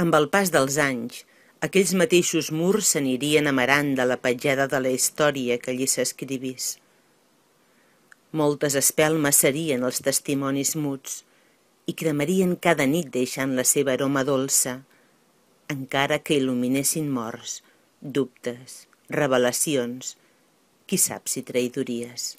Amb el pas dels anys, aquells mateixos murs s'anirien amarant de la petjada de la història que allí s'escrivís. Moltes espelmes serien els testimonis muts i cremarien cada nit deixant la seva aroma dolça, encara que il·luminessin morts, dubtes, revelacions, qui sap si traïdories.